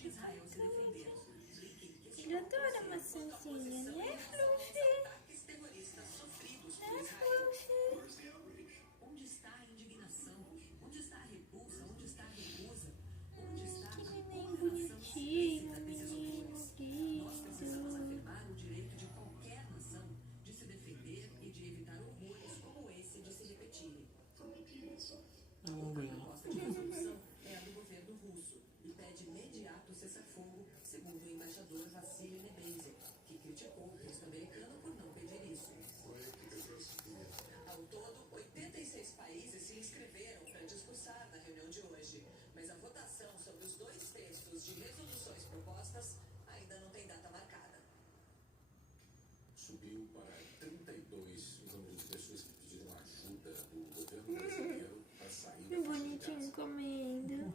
de Israel se defender. Blinken Ele questionou adora com maçãzinha, a né, posição Fluffy? dos ataques terroristas sofridos por Né, Israel. Fluffy? Onde está a indignação? Onde está a repulsa? Onde está a recusa? Onde está Que a neném condenação bonitinho, explícita desses menino horrores? Nós precisamos lindo. afirmar o direito de qualquer nação de se defender e de evitar horrores como esse de se repetirem. A proposta de resolução é a do governo russo e pede imediato cessar-fogo, segundo o embaixador Vassily Nebenzia, que criticou o texto americano por não pedir isso. Ao todo, 86 países se inscreveram para discursar na reunião de hoje, mas a votação sobre os dois textos de resoluções propostas ainda não tem data marcada. Subiu para 32 o número de pessoas que pediram ajuda do governo brasileiro para sair da Que faixa de bonitinho Gaza. comendo.